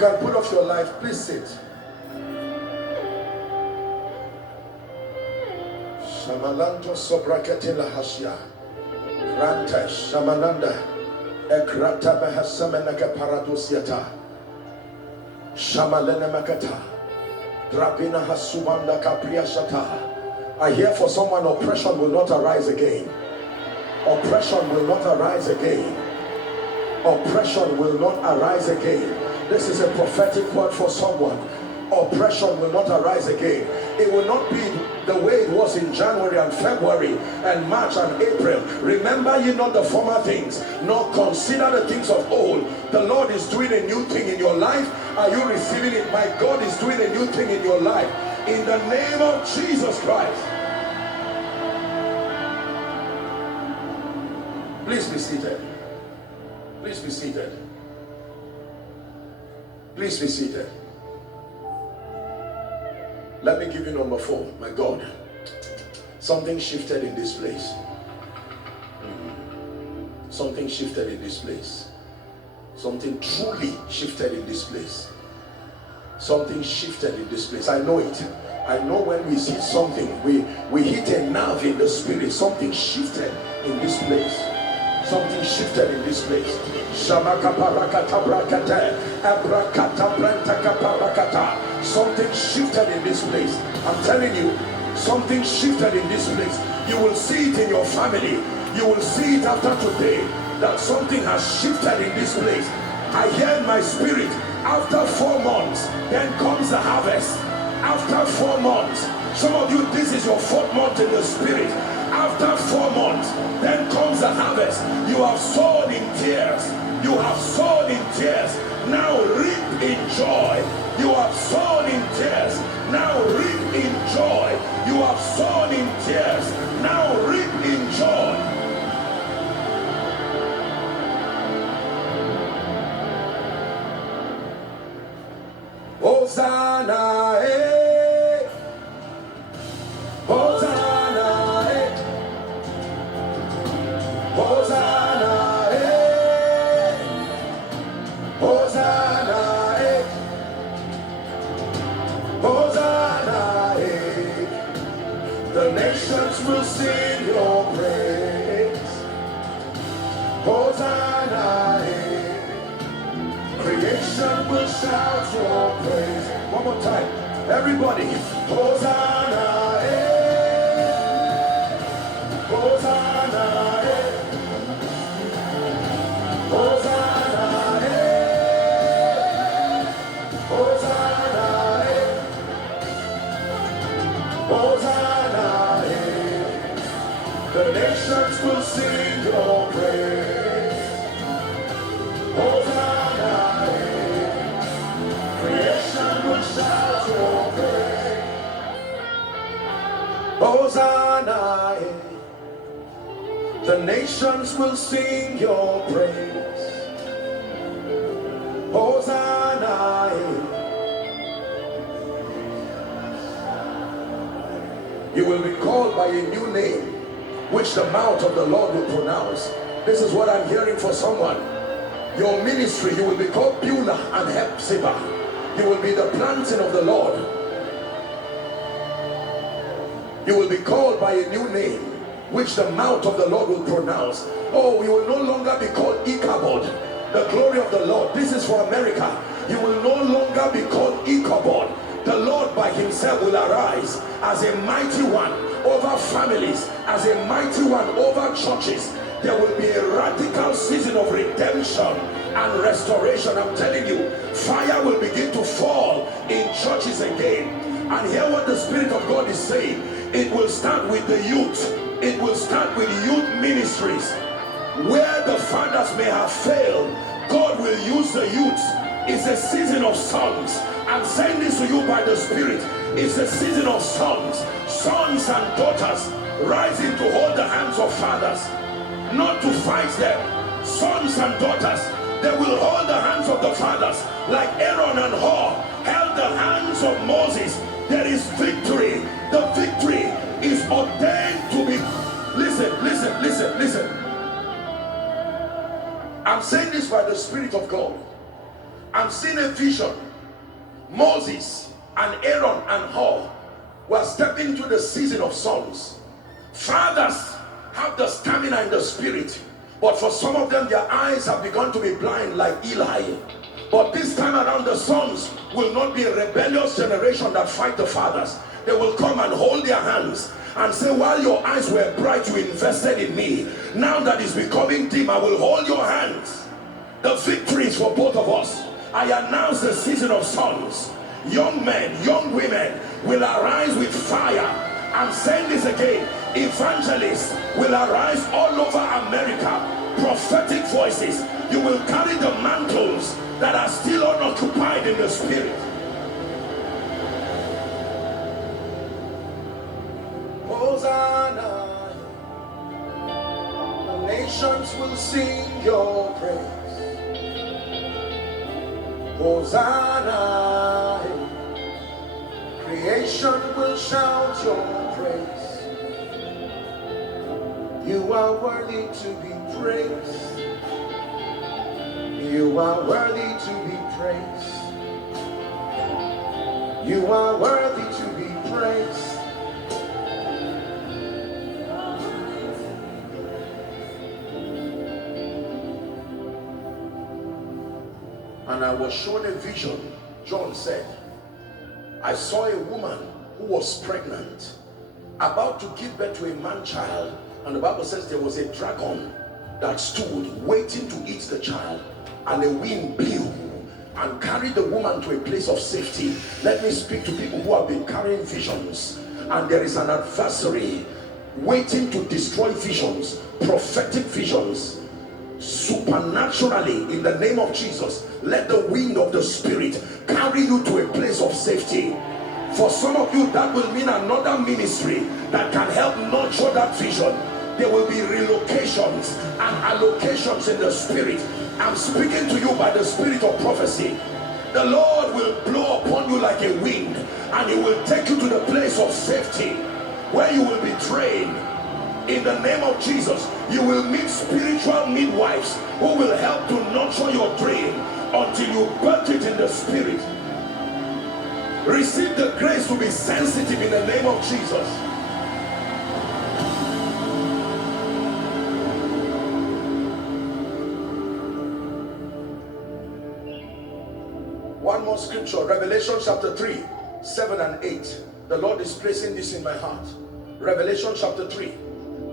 can put off your life. Please sit. Shamalanto sobrakete la hasya. Ranta shamananda. Ekrata bahasemenaka paradosiata. Shamalene makata. Drabina hasubanda kapriashata. I hear for someone, oppression will not arise again. Oppression will not arise again. Oppression will not arise again. This is a prophetic word for someone. Oppression will not arise again. It will not be the way it was in January and February and March and April. Remember ye not the former things, nor consider the things of old. The Lord is doing a new thing in your life. Are you receiving it? My God is doing a new thing in your life. In the name of Jesus Christ. Please be seated. Please be seated. Please be seated. Let me give you number 4. My God, something shifted in this place. Something shifted in this place. Something truly shifted in this place. Something shifted in this place. I know it. I know when we see something, we hit a nerve in the spirit. Something shifted in this place. Something shifted in this place. Something shifted in this place. I'm telling you, something shifted in this place. You will see it in your family. You will see it after today, that something has shifted in this place. I hear in my spirit, after 4 months, then comes the harvest. After 4 months, some of you, this is your 4th month in the spirit. After 4 months, then comes the harvest. You have sown in tears. You have sown in tears. Now reap in joy. You have sown in tears. Now reap in joy. You have sown in tears. Now reap in joy. Hosanna, eh. Hosanna, eh. Hosanna, eh. Hosanna, eh. Hosanna, eh. The nations will sing your praise. Hosanna, eh. Creation will shout your praise. One more time. Everybody. Hosanna, eh. Hosanna, eh. Hosanna, eh. Hosanna, eh. Hosanna, eh. The nations will sing your praise. Hosanna, eh. Creation will shout your praise. Hosanna, eh. The nations will sing your praise. Hosanna, eh. You will be called by a new name, which the mouth of the Lord will pronounce. This is what I'm hearing for someone. Your ministry, you will be called Beulah and Hephzibah. You will be the planting of the Lord. You will be called by a new name, which the mouth of the Lord will pronounce. Oh, you will no longer be called Ichabod, the glory of the Lord. This is for America. You will no longer be called Ichabod. The Lord by himself will arise as a mighty one over families, as a mighty one over churches. There will be a radical season of redemption and restoration. I'm telling you, fire will begin to fall in churches again. And hear what the Spirit of God is saying. It will start with the youth. It will start with youth ministries. Where the fathers may have failed, God will use the youth. It's a season of songs. I'm saying this to you by the Spirit. It's a season of songs. Sons and daughters rising to hold the hands of fathers, not to fight them. Sons and daughters, they will hold the hands of the fathers, like Aaron and Hur held the hands of Moses. There is victory. The victory is ordained to be. Listen. I'm saying this by the Spirit of God. I'm seeing a vision. Moses and Aaron and Hur were stepping into the season of sons. Fathers have the stamina in the spirit, but for some of them their eyes have begun to be blind like Eli. But this time around, the sons will not be a rebellious generation that fight the fathers. They will come and hold their hands and say, while your eyes were bright, you invested in me. Now that it's becoming dim, I will hold your hands. The victory is for both of us. I announce the season of sons. Young men, young women will arise with fire. I'm saying this again. Evangelists will arise all over America. Prophetic voices. You will carry the mantles that are still unoccupied in the spirit. Hosanna, the nations will sing your praise. Hosanna, creation will shout your praise. You are worthy to be praised. You are worthy to be praised. You are worthy to be praised. And I was shown a vision. John said, I saw a woman who was pregnant, about to give birth to a man child, and the Bible says there was a dragon that stood waiting to eat the child, and a wind blew and carried the woman to a place of safety. Let me speak to people who have been carrying visions, and there is an adversary waiting to destroy visions, prophetic visions. Supernaturally, in the name of Jesus, let the wind of the Spirit carry you to a place of safety. For some of you, that will mean another ministry that can help nurture that vision. There will be relocations and allocations in the Spirit. I'm speaking to you by the Spirit of prophecy. The Lord will blow upon you like a wind, and He will take you to the place of safety where you will be trained. In the name of Jesus, you will meet spiritual midwives who will help to nurture your dream until you birth it in the Spirit. Receive the grace to be sensitive in the name of Jesus. One more scripture, Revelation chapter 3, 7 and 8. The Lord is placing this in my heart. Revelation chapter 3.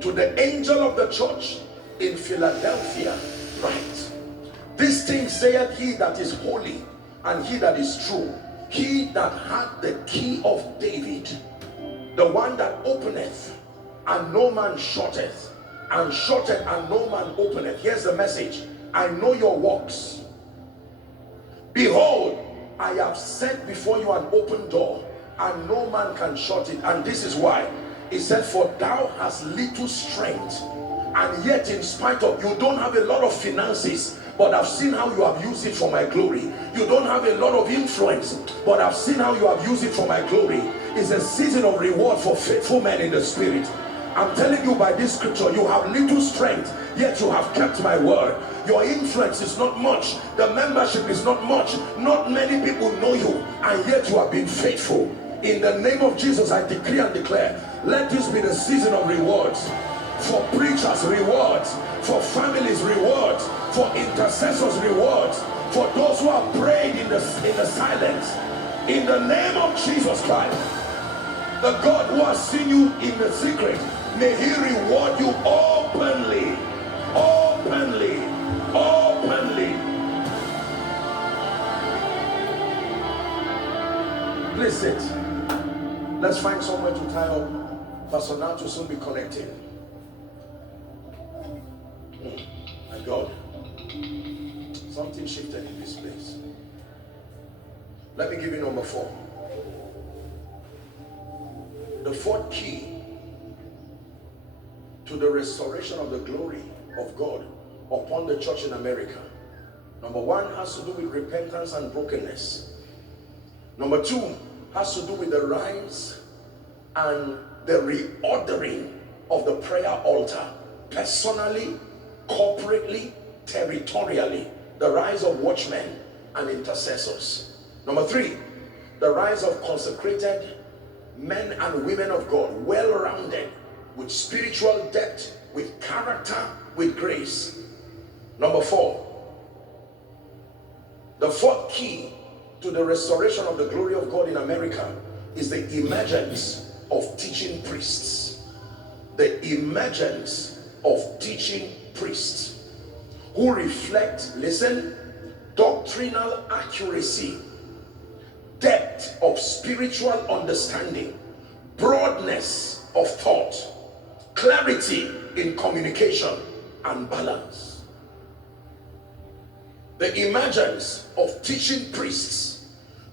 To the angel of the church in Philadelphia write, this thing saith he that is holy, and he that is true, he that hath the key of David, the one that openeth and no man shutteth, and shutteth and no man openeth. Here's the message. I know your works. Behold, I have set before you an open door, and no man can shut it. And this is why. He said, for thou hast little strength, and yet in spite of, you don't have a lot of finances, but I've seen how you have used it for my glory. You don't have a lot of influence, but I've seen how you have used it for my glory. It's a season of reward for faithful men in the Spirit. I'm telling you by this scripture, you have little strength, yet you have kept my word. Your influence is not much. The membership is not much. Not many people know you, and yet you have been faithful. In the name of Jesus, I decree and declare, let this be the season of rewards. For preachers, rewards. For families, rewards. For intercessors, rewards. For those who have prayed in the silence. In the name of Jesus Christ, the God who has seen you in the secret, may He reward you openly. Openly. Openly. Please sit. Let's find somewhere to tie up. Pastor Nat will soon be connecting. My God, something shifted in this place. Let me give you number 4. The fourth key to the restoration of the glory of God upon the church in America. Number 1 has to do with repentance and brokenness. Number 2 has to do with the rise and the reordering of the prayer altar, personally, corporately, territorially. The rise of watchmen and intercessors. Number 3, the rise of consecrated men and women of God, well-rounded, with spiritual depth, with character, with grace. Number 4, the 4th key to the restoration of the glory of God in America is the emergence of teaching priests. The emergence of teaching priests who reflect, listen, doctrinal accuracy, depth of spiritual understanding, broadness of thought, clarity in communication, and balance. The emergence of teaching priests,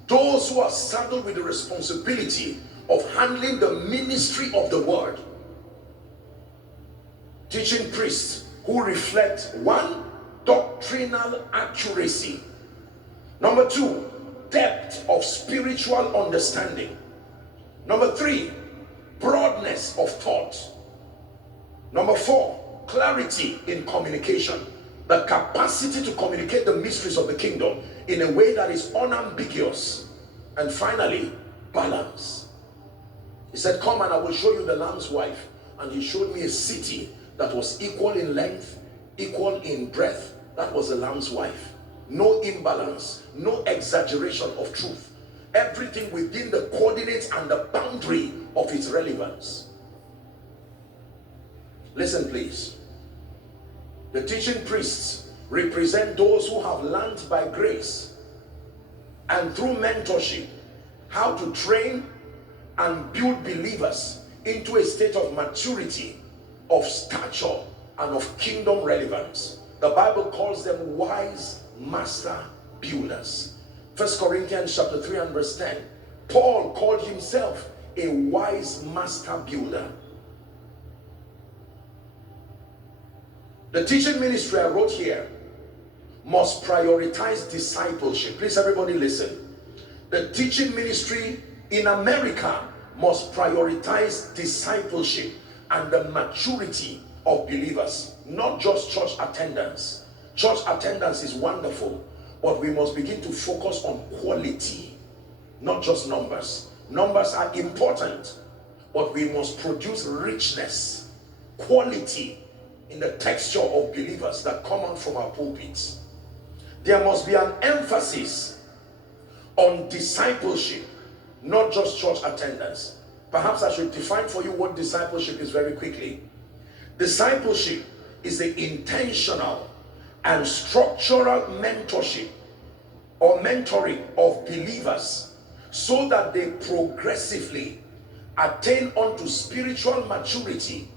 those who are saddled with the responsibility of handling the ministry of the word. Teaching priests who reflect 1, doctrinal accuracy. Number 2, depth of spiritual understanding. Number 3, broadness of thought. Number 4, clarity in communication. The capacity to communicate the mysteries of the kingdom in a way that is unambiguous. And finally, balance. He said, come and I will show you the Lamb's wife. And he showed me a city that was equal in length, equal in breadth. That was the Lamb's wife. No imbalance, no exaggeration of truth. Everything within the coordinates and the boundary of its relevance. Listen, please. The teaching priests represent those who have learned by grace and through mentorship how to train and build believers into a state of maturity, of stature, and of kingdom relevance. The Bible calls them wise master builders. 1 Corinthians chapter 3 and verse 10. Paul called himself a wise master builder. The teaching ministry I wrote here must prioritize discipleship. Please, everybody listen. The teaching ministry in America must prioritize discipleship and the maturity of believers, not just church attendance. Church attendance is wonderful, but we must begin to focus on quality, not just numbers. Numbers are important, but we must produce richness, quality in the texture of believers that come out from our pulpits. There must be an emphasis on discipleship, not just church attendance. Perhaps I should define for you what discipleship is very quickly. Discipleship is the intentional and structural mentorship or mentoring of believers so that they progressively attain unto spiritual maturity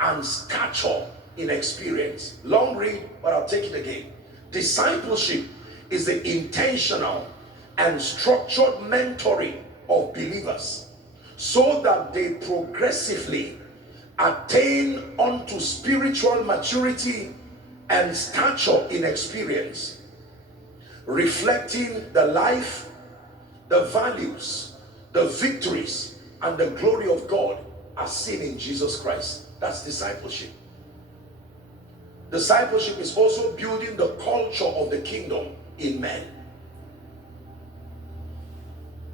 and stature in experience. Long read, but I'll take it again. Discipleship is the intentional and structured mentoring of believers so that they progressively attain unto spiritual maturity and stature in experience, reflecting the life, the values, the victories, and the glory of God as seen in Jesus Christ. That's discipleship. Discipleship is also building the culture of the kingdom in men.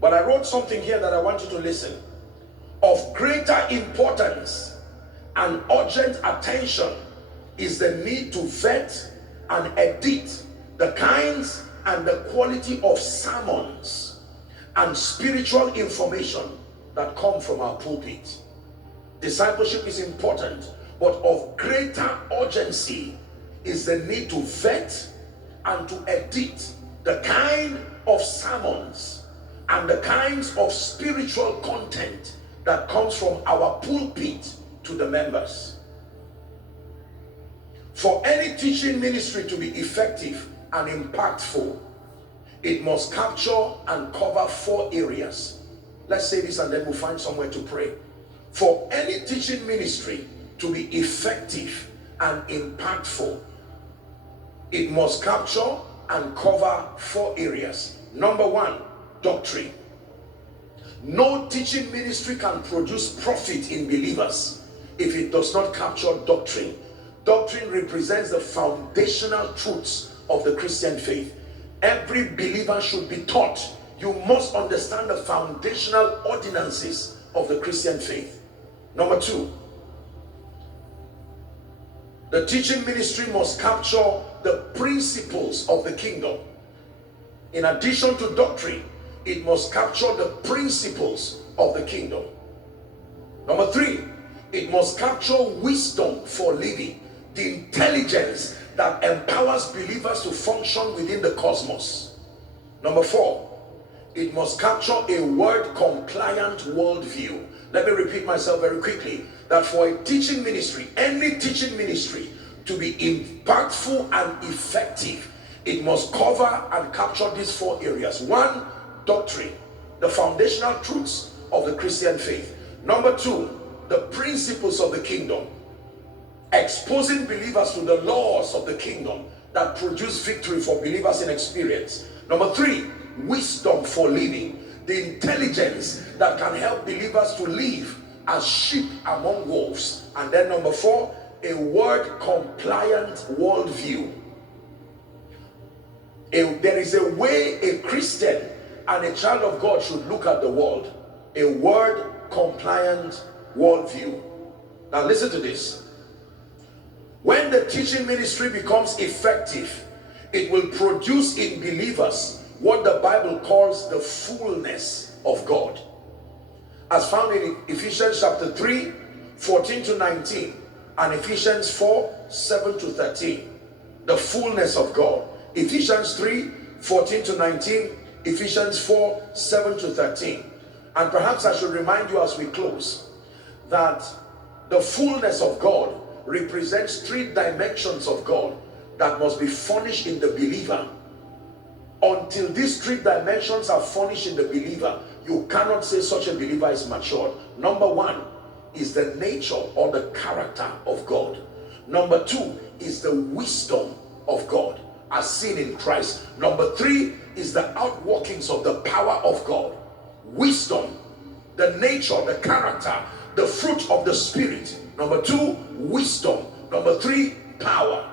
But I wrote something here that I want you to listen. Of greater importance and urgent attention is the need to vet and edit the kinds and the quality of sermons and spiritual information that come from our pulpit. Discipleship is important, but of greater urgency is the need to vet and to edit the kind of sermons and the kinds of spiritual content that comes from our pulpit to the members. For any teaching ministry to be effective and impactful, it must capture and cover 4 areas. Let's say this and then we'll find somewhere to pray. For any teaching ministry to be effective and impactful, it must capture and cover 4 areas. Number 1, doctrine. No teaching ministry can produce profit in believers if it does not capture doctrine. Doctrine represents the foundational truths of the Christian faith. Every believer should be taught. You must understand the foundational ordinances of the Christian faith. Number two, the teaching ministry must capture the principles of the kingdom. In addition to doctrine, it must capture the principles of the kingdom. Number three, it must capture wisdom for living, the intelligence that empowers believers to function within the cosmos. Number four, it must capture a word-compliant worldview. Let me repeat myself very quickly, that for a teaching ministry, any teaching ministry, to be impactful and effective, it must cover and capture these four areas. One, doctrine, the foundational truths of the Christian faith. Number two, the principles of the kingdom, exposing believers to the laws of the kingdom that produce victory for believers in experience. Number three, wisdom for living, the intelligence that can help believers to live as sheep among wolves. And then number four, a word compliant worldview. There is a way a Christian and a child of God should look at the world. A word compliant worldview. Now listen to this. When the teaching ministry becomes effective, it will produce in believers what the Bible calls the fullness of God, as found in Ephesians chapter 3, 14 to 19, and Ephesians 4, 7 to 13. The fullness of God. Ephesians 3, 14 to 19, Ephesians 4, 7 to 13. And perhaps I should remind you as we close that the fullness of God represents three dimensions of God that must be furnished in the believer. Until these three dimensions are furnished in the believer, you cannot say such a believer is matured. Number one is the nature or the character of God. Number two is the wisdom of God as seen in Christ. Number three is the outworkings of the power of God. Wisdom, the nature, the character, the fruit of the Spirit. Number two, wisdom. Number three, power.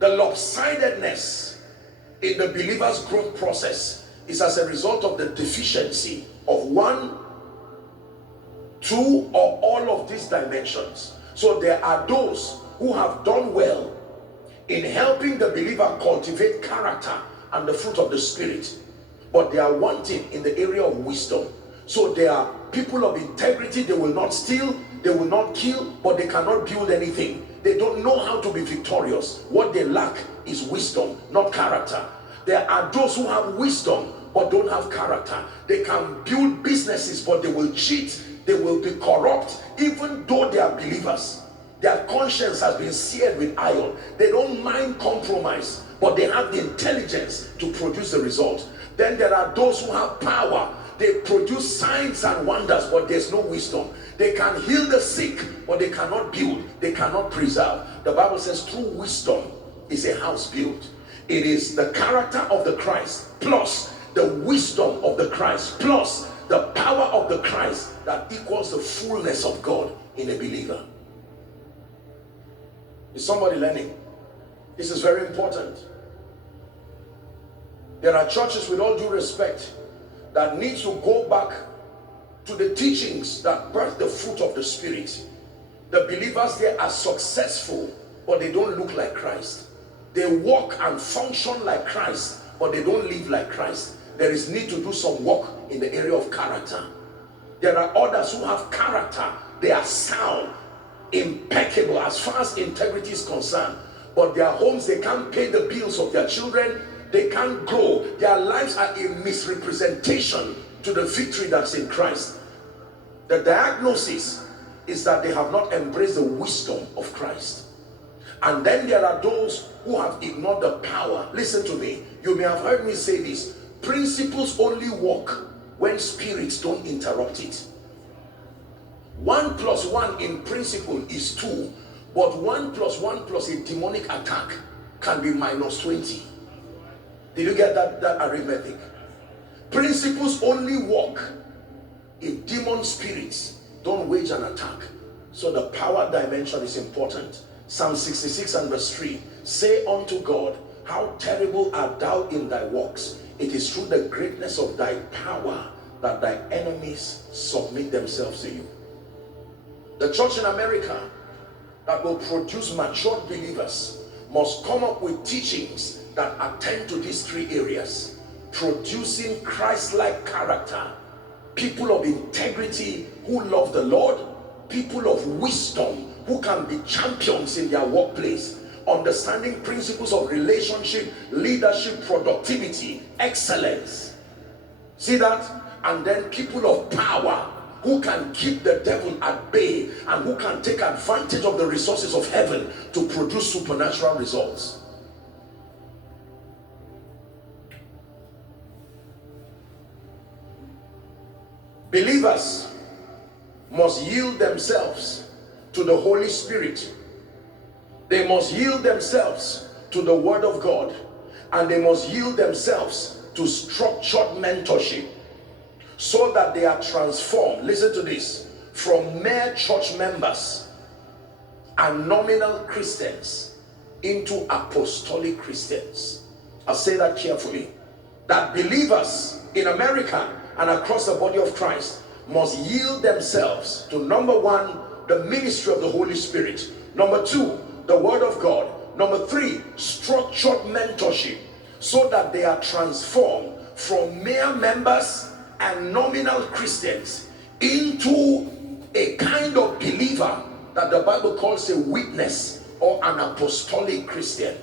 The lopsidedness in the believer's growth process is as a result of the deficiency of one, two, or all of these dimensions. So there are those who have done well in helping the believer cultivate character and the fruit of the Spirit, but they are wanting in the area of wisdom. So they are people of integrity. They will not steal, they will not kill, but they cannot build anything. They don't know how to be victorious. What they lack is wisdom, not character. There are those who have wisdom but don't have character. They can build businesses, but they will cheat, they will be corrupt, even though they are believers. Their conscience has been seared with iron. They don't mind compromise, but they have the intelligence to produce the result. Then there are those who have power. They produce signs and wonders, but there's no wisdom. They can heal the sick, but they cannot build, they cannot preserve. The Bible says true wisdom is a house built. It is the character of the Christ plus the wisdom of the Christ plus the power of the Christ that equals the fullness of God in a believer. Is somebody learning? This is very important. There are churches, with all due respect, that need to go back to the teachings that birth the fruit of the Spirit. The believers there are successful, but they don't look like Christ. They walk and function like Christ, but they don't live like Christ. There is need to do some work in the area of character. There are others who have character. They are sound, impeccable as far as integrity is concerned, but their homes, they can't pay the bills of their children. They can't grow. Their lives are a misrepresentation to the victory that's in Christ. The diagnosis is that they have not embraced the wisdom of Christ. And then there are those who have ignored the power. Listen to me. You may have heard me say this. Principles only work when spirits don't interrupt it. 1 plus 1 in principle is 2, but 1 plus 1 plus a demonic attack can be minus 20. Did you get that arithmetic? Principles only work if demon spirits don't wage an attack. So the power dimension is important. Psalm 66 and verse 3. Say unto God, how terrible art thou in thy works. It is through the greatness of thy power that thy enemies submit themselves to you. The church in America that will produce matured believers must come up with teachings that attend to these three areas: producing Christ-like character, people of integrity who love the Lord, people of wisdom who can be champions in their workplace, understanding principles of relationship, leadership, productivity, excellence. See that? And then people of power who can keep the devil at bay and who can take advantage of the resources of heaven to produce supernatural results. Believers must yield themselves to the Holy Spirit. They must yield themselves to the Word of God, and they must yield themselves to structured mentorship, so that they are transformed, listen to this, from mere church members and nominal Christians into apostolic Christians. I'll say that carefully. That believers in America and across the body of Christ must yield themselves to, number one, the ministry of the Holy Spirit; number two, the Word of God; number three, structured mentorship, so that they are transformed from mere members and nominal Christians into a kind of believer that the Bible calls a witness or an apostolic Christian.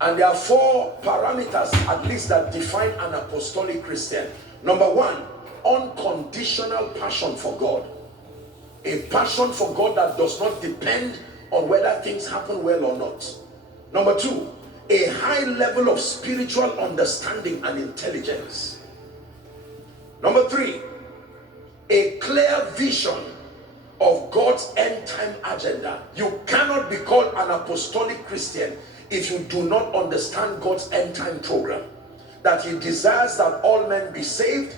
And there are four parameters at least that define an apostolic Christian. Number one, unconditional passion for God. A passion for God that does not depend on whether things happen well or not. Number two, a high level of spiritual understanding and intelligence. Number three, a clear vision of God's end time agenda. You cannot be called an apostolic Christian if you do not understand God's end time program, that He desires that all men be saved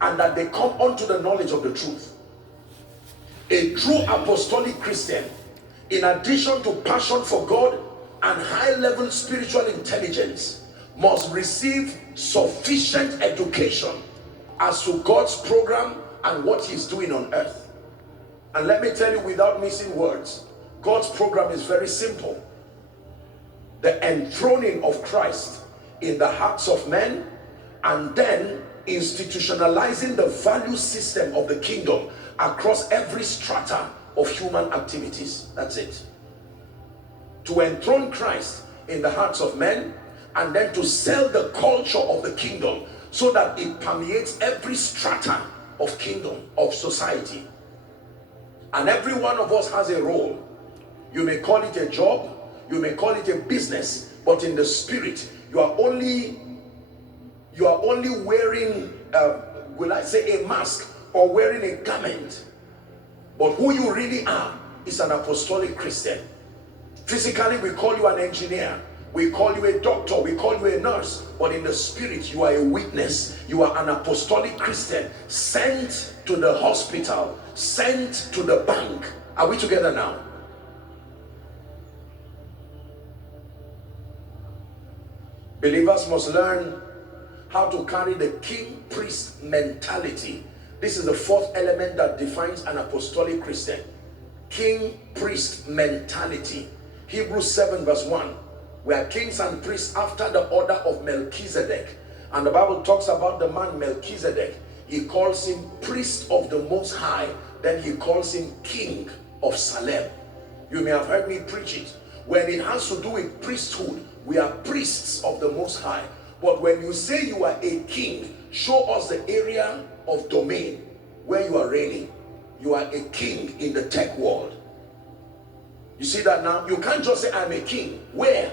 and that they come unto the knowledge of the truth. A true apostolic Christian, in addition to passion for God and high-level spiritual intelligence, must receive sufficient education as to God's program and what He's doing on earth. And let me tell you without missing words, God's program is very simple. The enthroning of Christ in the hearts of men, and then institutionalizing the value system of the kingdom across every strata of human activities. That's it. To enthrone Christ in the hearts of men, and then to sell the culture of the kingdom so that it permeates every strata of kingdom, of society. And every one of us has a role. You may call it a job, you may call it a business, but in the spirit, you are only wearing, will I say, a mask or wearing a garment. But who you really are is an apostolic Christian. Physically, we call you an engineer, we call you a doctor, we call you a nurse, but in the spirit, you are a witness. You are an apostolic Christian, sent to the hospital, sent to the bank. Are we together now? Believers must learn how to carry the king-priest mentality. This is the fourth element that defines an apostolic Christian. King-priest mentality. Hebrews 7 verse 1. We are kings and priests after the order of Melchizedek. And the Bible talks about the man Melchizedek. He calls him priest of the Most High. Then he calls him king of Salem. You may have heard me preach it. When it has to do with priesthood, we are priests of the Most High. But when you say you are a king, show us the area of domain where you are reigning. You are a king in the tech world. You see that now? You can't just say I'm a king. Where?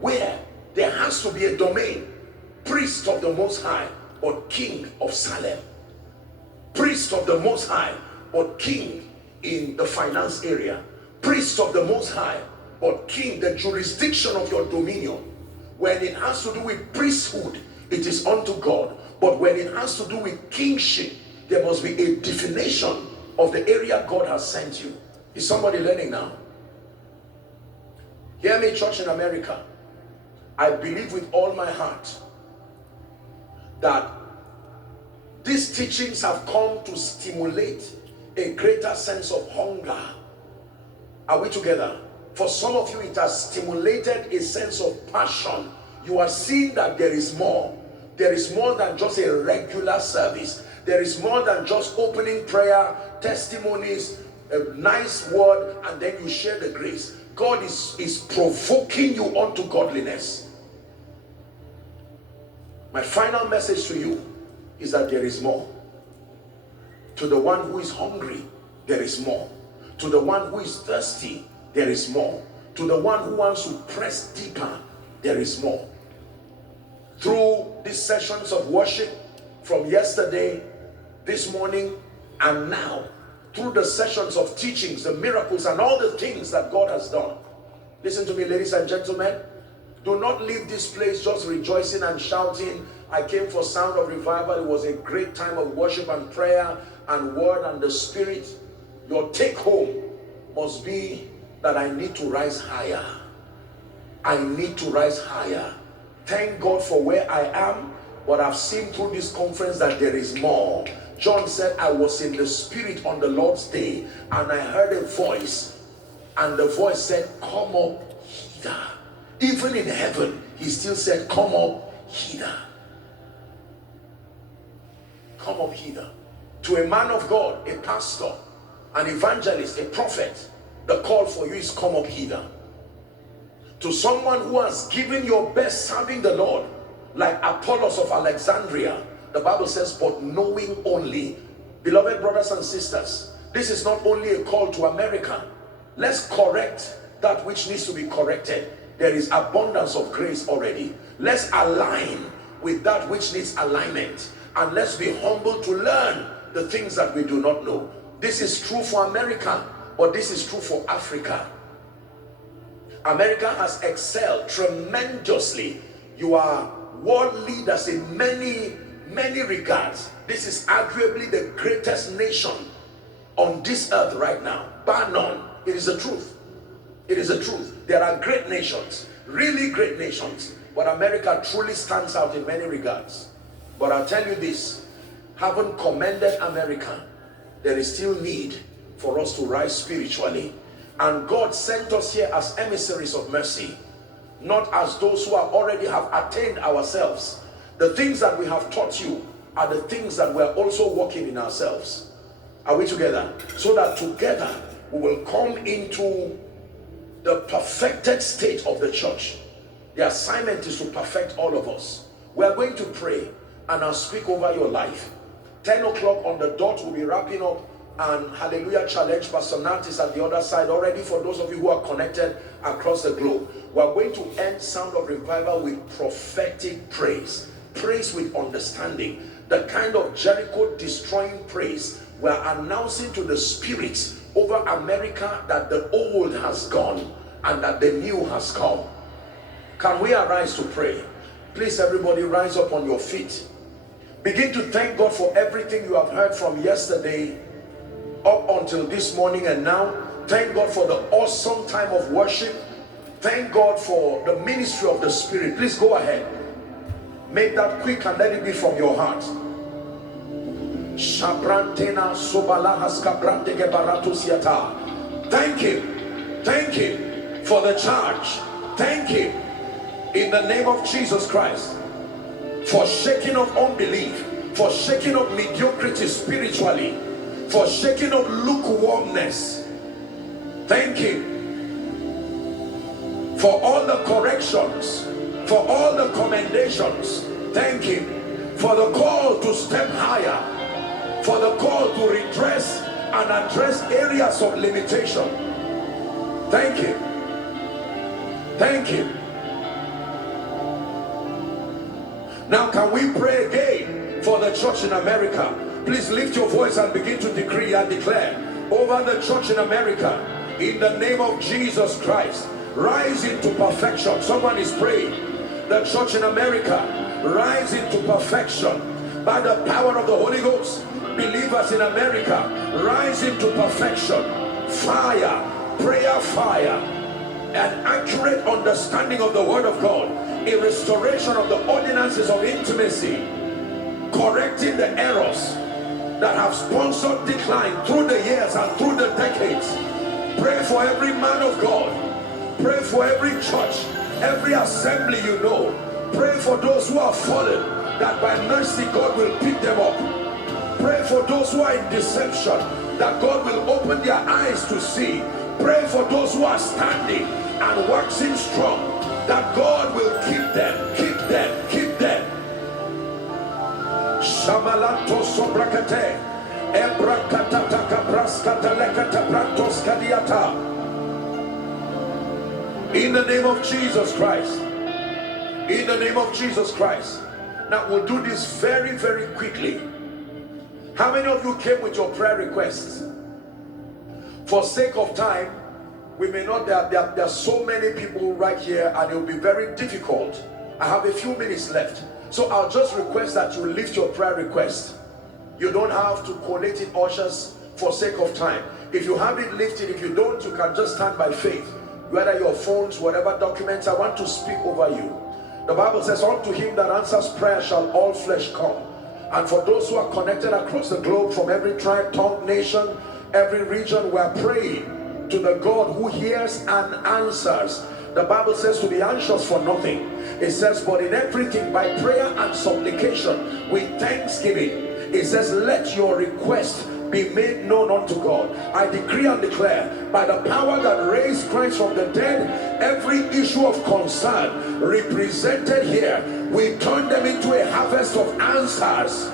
Where? There has to be a domain. Priest of the Most High, or king of Salem. Priest of the Most High, or king in the finance area. Priest of the Most High, or king, the jurisdiction of your dominion. When it has to do with priesthood, it is unto God. But when it has to do with kingship, there must be a definition of the area God has sent you. Is somebody learning now? Hear me, church in America. I believe with all my heart that these teachings have come to stimulate a greater sense of hunger. Are we together? For some of you, it has stimulated a sense of passion. You are seeing that there is more. There is more than just a regular service. There is more than just opening prayer, testimonies, a nice word, and then you share the grace. God is provoking you unto godliness. My final message to you is that there is more. To the one who is hungry, there is more. To the one who is thirsty, there is more. To the one who wants to press deeper, there is more. Through these sessions of worship from yesterday, this morning, and now, through the sessions of teachings, the miracles, and all the things that God has done. Listen to me, ladies and gentlemen. Do not leave this place just rejoicing and shouting, I came for sound of revival. It was a great time of worship and prayer and word and the Spirit. Your take home must be that I need to rise higher. I need to rise higher. Thank God for where I am, but I've seen through this conference that there is more. John said, I was in the Spirit on the Lord's day, and I heard a voice, and the voice said, come up hither. Even in heaven, he still said, come up hither. Come up hither. To a man of God, a pastor, an evangelist, a prophet, the call for you is come up hither. To someone who has given your best serving the Lord, like Apollos of Alexandria, the Bible says, but knowing only. Beloved brothers and sisters, this is not only a call to America. Let's correct that which needs to be corrected. There is abundance of grace already. Let's align with that which needs alignment. And let's be humble to learn the things that we do not know. This is true for America, but this is true for Africa. America has excelled tremendously. You are world leaders in many regards. This is arguably the greatest nation on this earth right now, bar none. It is the truth. It is the truth. There are great nations, really great nations, but America truly stands out in many regards. But I'll tell you this, having commended America, there is still need for us to rise spiritually. And God sent us here as emissaries of mercy, not as those who already have attained ourselves. The things that we have taught you are the things that we are also working in ourselves. Are we together? So that together we will come into the perfected state of the church. The assignment is to perfect all of us. We are going to pray, and I'll speak over your life. 10 o'clock on the dot, we'll be wrapping up, and Hallelujah Challenge, Pastor Nat is at the other side already for those of you who are connected across the globe. We are going to end Sound of Revival with prophetic praise. Praise with understanding. The kind of Jericho destroying praise. We are announcing to the spirits over America that the old has gone and that the new has come. Can we arise to pray? Please, everybody, rise up on your feet. Begin to thank God for everything you have heard from yesterday up until this morning and now. Thank God for the awesome time of worship. Thank God for the ministry of the Spirit. Please go ahead. Make that quick and let it be from your heart. Thank Him. Thank Him for the charge. Thank Him in the name of Jesus Christ for shaking up unbelief, for shaking up mediocrity spiritually, for shaking up lukewarmness. Thank Him for all the corrections, for all the commendations. Thank Him for the call to step higher, for the call to redress and address areas of limitation. Thank Him. Thank Him. Now can we pray again for the church in America? Please lift your voice and begin to decree and declare over the church in America, in the name of Jesus Christ, rise into perfection. Someone is praying. The church in America, rise into perfection by the power of the Holy Ghost. Believers in America, rise into perfection. Fire, prayer fire. an accurate understanding of the word of God, a restoration of the ordinances of intimacy, correcting the errors that have sponsored decline through the years and through the decades. Pray for every man of God. Pray for every church, every assembly you know. Pray for those who are fallen, that by mercy God will pick them up. Pray for those who are in deception, that God will open their eyes to see. Pray for those who are standing and waxing strong, that God will keep them, keep them, keep them. Shamalanto sobrakate, ebrakatata braskata lekata brantos kadiata. In the name of Jesus Christ. In the name of Jesus Christ. Now we'll do this very, very quickly. How many of you came with your prayer requests? For sake of time, we may not, there are so many people right here and it will be very difficult. I have a few minutes left. So I'll just request that you lift your prayer request. You don't have to collate it, ushers, for sake of time. If you have it lifted, if you don't, you can just stand by faith. Whether your phones, whatever documents, I want to speak over you. The Bible says, unto him that answers prayer shall all flesh come. And for those who are connected across the globe from every tribe, tongue, nation, every region, we are praying to the God who hears and answers. The Bible says to be anxious for nothing. It says, but in everything by prayer and supplication with thanksgiving. It says, let your request be made known unto God. I decree and declare, by the power that raised Christ from the dead, every issue of concern represented here, we turn them into a harvest of answers.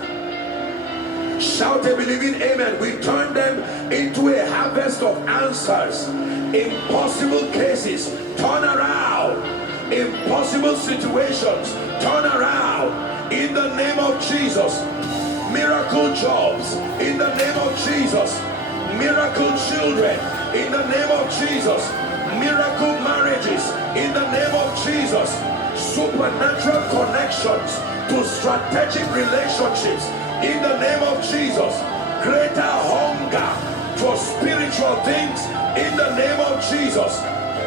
Shout a believing amen. We turn them into a harvest of answers. Impossible cases, turn around. Impossible situations, turn around. In the name of Jesus. Miracle jobs, in the name of Jesus. Miracle children, in the name of Jesus. Miracle marriages, in the name of Jesus. Supernatural connections to strategic relationships, in the name of Jesus. Greater hunger for spiritual things, in the name of Jesus.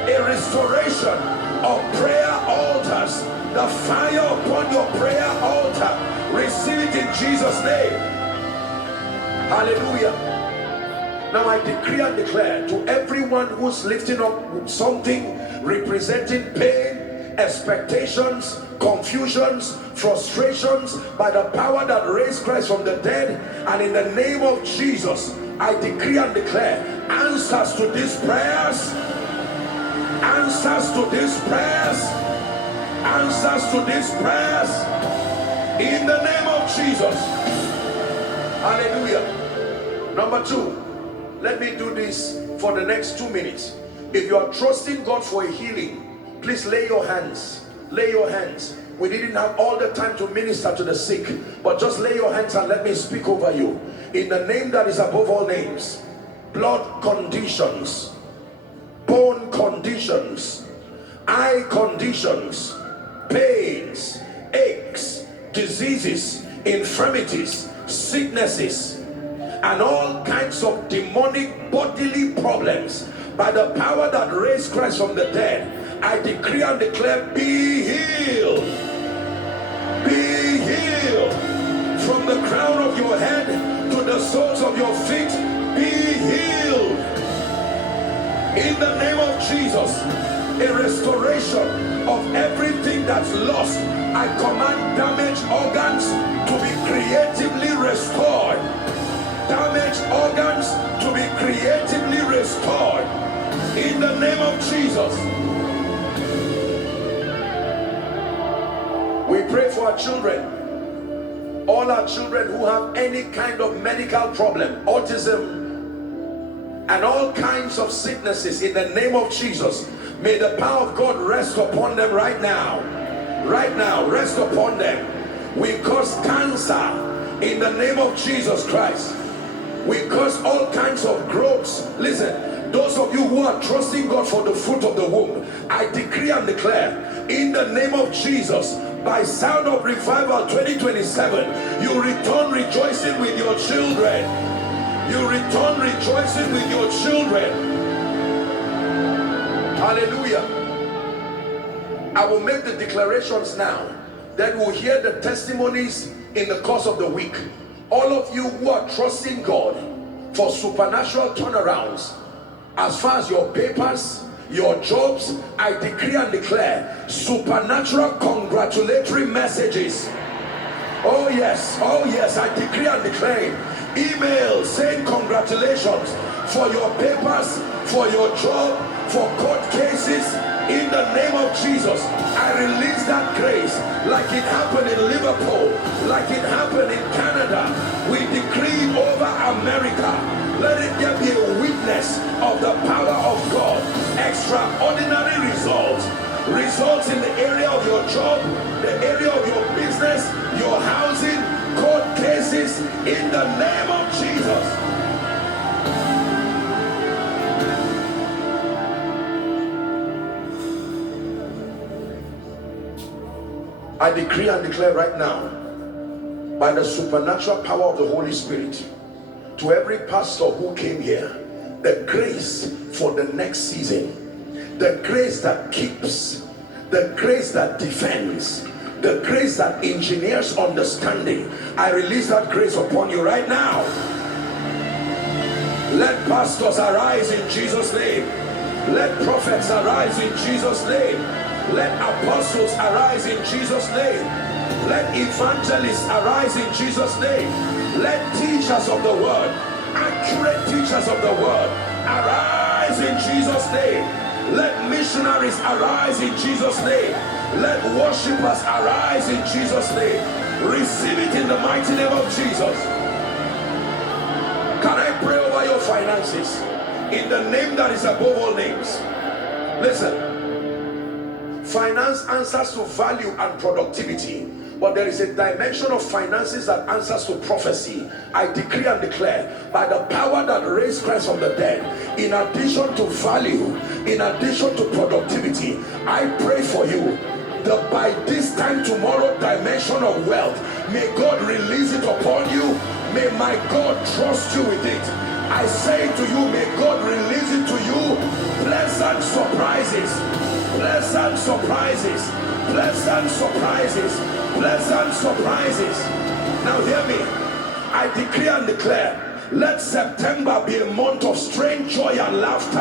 A restoration of prayer altars. The fire upon your prayer altar, receive it in Jesus' name. Hallelujah. Now I decree and declare to everyone who's lifting up something representing pain, expectations, confusions, frustrations, by the power that raised Christ from the dead, and in the name of Jesus, I decree and declare answers to these prayers, answers to these prayers, answers to these prayers, in the name of Jesus. Hallelujah. Number two, let me do this for the next 2 minutes. If you are trusting God for a healing, please lay your hands. Lay your hands. We didn't have all the time to minister to the sick, but just lay your hands and let me speak over you. In the name that is above all names, blood conditions, bone conditions, eye conditions, pains, aches, diseases, infirmities, sicknesses, and all kinds of demonic bodily problems, by the power that raised Christ from the dead, I decree and declare, be healed. Be healed. From the crown of your head to the soles of your feet, be healed. In the name of Jesus, a restoration of everything that's lost. I command damaged organs to be creatively restored. Damaged organs to be creatively restored. In the name of Jesus. We pray for our children. All our children who have any kind of medical problem, autism, and all kinds of sicknesses, in the name of Jesus. May the power of God rest upon them right now. Right now, rest upon them. We curse cancer in the name of Jesus Christ. We curse all kinds of growths. Listen, those of you who are trusting God for the fruit of the womb, I decree and declare, in the name of Jesus, by sound of revival 2027, you return rejoicing with your children. You return rejoicing with your children. Hallelujah. I will make the declarations now. Then we'll hear the testimonies in the course of the week. All of you who are trusting God for supernatural turnarounds, as far as your papers, your jobs, I decree and declare supernatural congratulatory messages. Oh yes, I decree and declare emails saying congratulations for your papers, for your job, for court cases. In the name of Jesus, I release that grace like it happened in Liverpool, like it happened in Canada. We decree over America, let it there be a witness of the power of God. Extraordinary results in the area of your job, the area of your business, your housing, court cases, in the name of Jesus. I decree and declare right now, by the supernatural power of the Holy Spirit, to every pastor who came here, the grace for the next season, the grace that keeps, the grace that defends, the grace that engineers understanding. I release that grace upon you right now. Let pastors arise in Jesus' name. Let prophets arise in Jesus' name. Let apostles arise in Jesus' name. Let evangelists arise in Jesus' name. Let teachers of the word, accurate teachers of the word, arise in Jesus' name. Let missionaries arise in Jesus' name. Let worshippers arise in Jesus' name. Receive it in the mighty name of Jesus. Can I pray over your finances in the name that is above all names? Listen. Finance answers to value and productivity, but there is a dimension of finances that answers to prophecy. I decree and declare, by the power that raised Christ from the dead, in addition to value, in addition to productivity, I pray for you that by this time tomorrow dimension of wealth, may God release it upon you. May my God trust you with it. I say to you, may God release it to you. Pleasant surprises, pleasant surprises, pleasant surprises, pleasant surprises. Now hear me. I decree and declare, let September be a month of strange joy and laughter.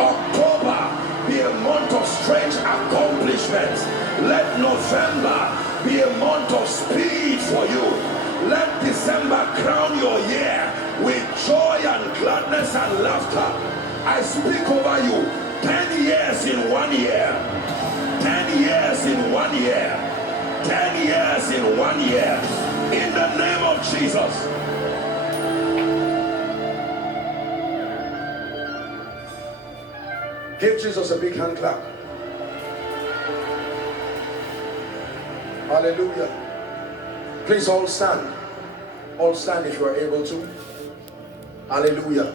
October be a month of strange accomplishments. Let November be a month of speed for you. Let December crown your year with joy and gladness and laughter. I speak over you 10 years in 1 year, 10 years in 1 year, 10 years in 1 year, in the name of Jesus. Give Jesus a big hand clap. Hallelujah. Please all stand. All stand if you are able to. Hallelujah.